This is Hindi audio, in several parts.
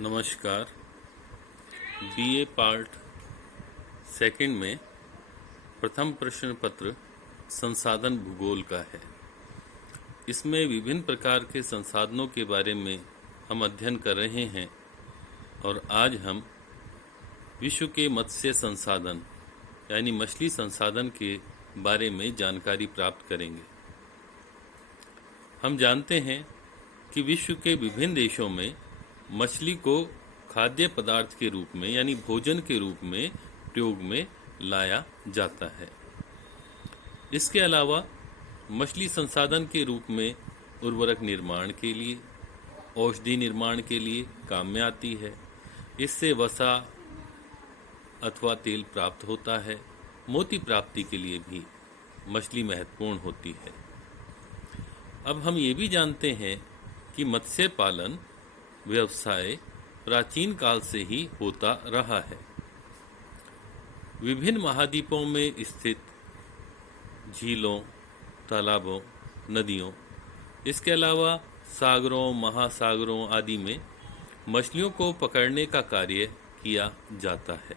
नमस्कार। बीए पार्ट सेकंड में प्रथम प्रश्न पत्र संसाधन भूगोल का है। इसमें विभिन्न प्रकार के संसाधनों के बारे में हम अध्ययन कर रहे हैं और आज हम विश्व के मत्स्य संसाधन यानी मछली संसाधन के बारे में जानकारी प्राप्त करेंगे। हम जानते हैं कि विश्व के विभिन्न देशों में मछली को खाद्य पदार्थ के रूप में यानी भोजन के रूप में प्रयोग में लाया जाता है। इसके अलावा मछली संसाधन के रूप में उर्वरक निर्माण के लिए, औषधि निर्माण के लिए काम में आती है। इससे वसा अथवा तेल प्राप्त होता है। मोती प्राप्ति के लिए भी मछली महत्वपूर्ण होती है। अब हम ये भी जानते हैं कि मत्स्य पालन व्यवसाय प्राचीन काल से ही होता रहा है। विभिन्न महाद्वीपों में स्थित झीलों, तालाबों, नदियों, इसके अलावा सागरों, महासागरों आदि में मछलियों को पकड़ने का कार्य किया जाता है।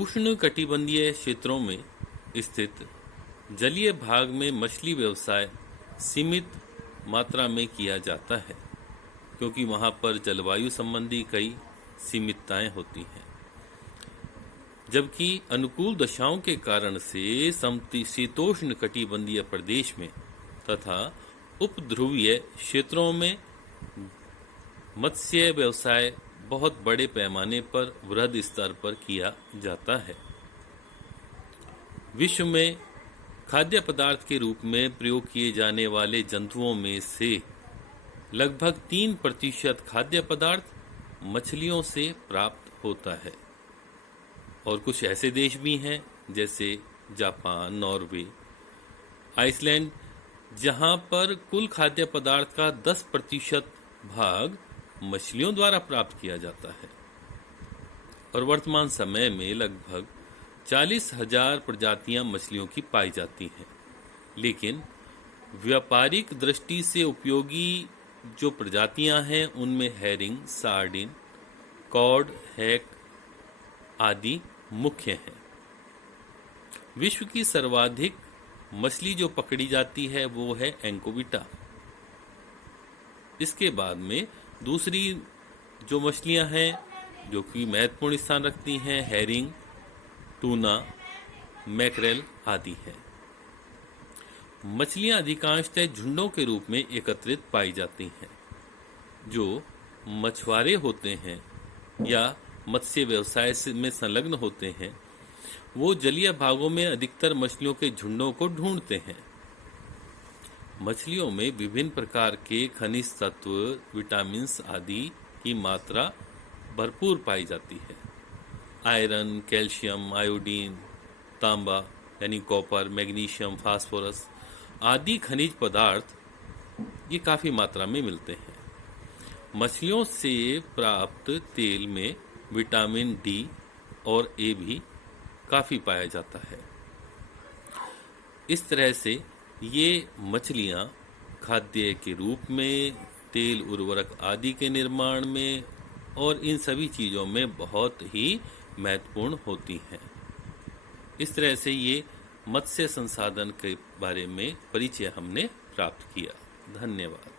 उष्ण कटिबंधीय क्षेत्रों में स्थित जलीय भाग में मछली व्यवसाय सीमित मात्रा में किया जाता है, क्योंकि वहां पर जलवायु संबंधी कई सीमितताएं होती हैं। जबकि अनुकूल दशाओं के कारण से समशीतोष्ण कटिबंधीय प्रदेश में तथा उपध्रुवीय क्षेत्रों में मत्स्य व्यवसाय बहुत बड़े पैमाने पर वृहद स्तर पर किया जाता है। विश्व में खाद्य पदार्थ के रूप में प्रयोग किए जाने वाले जंतुओं में से लगभग 3% खाद्य पदार्थ मछलियों से प्राप्त होता है। और कुछ ऐसे देश भी हैं जैसे जापान, नॉर्वे, आइसलैंड, जहां पर कुल खाद्य पदार्थ का 10% भाग मछलियों द्वारा प्राप्त किया जाता है। और वर्तमान समय में लगभग 40,000 प्रजातियां मछलियों की पाई जाती हैं। लेकिन व्यापारिक दृष्टि से उपयोगी जो प्रजातियां हैं उनमें हैरिंग, सार्डिन, कॉड, हैक आदि मुख्य हैं। विश्व की सर्वाधिक मछली जो पकड़ी जाती है वो है एंकोविटा। इसके बाद में दूसरी जो मछलियां हैं जो कि महत्वपूर्ण स्थान रखती हैं, हैरिंग, टूना, मैकरेल आदि हैं। मछलियां अधिकांशतः झुंडों के रूप में एकत्रित पाई जाती हैं। जो मछुआरे होते हैं या मत्स्य व्यवसाय में संलग्न होते हैं, वो जलीय भागों में अधिकतर मछलियों के झुंडों को ढूंढते हैं। मछलियों में विभिन्न प्रकार के खनिज तत्व, विटामिन्स आदि की मात्रा भरपूर पाई जाती है। आयरन, कैल्शियम, आयोडीन, तांबा यानी कॉपर, मैग्नीशियम, फास्फोरस आदि खनिज पदार्थ ये काफ़ी मात्रा में मिलते हैं। मछलियों से प्राप्त तेल में विटामिन डी और ए भी काफ़ी पाया जाता है। इस तरह से ये मछलियाँ खाद्य के रूप में, तेल, उर्वरक आदि के निर्माण में और इन सभी चीज़ों में बहुत ही महत्वपूर्ण होती हैं। इस तरह से ये मत्स्य संसाधन के बारे में परिचय हमने प्राप्त किया। धन्यवाद।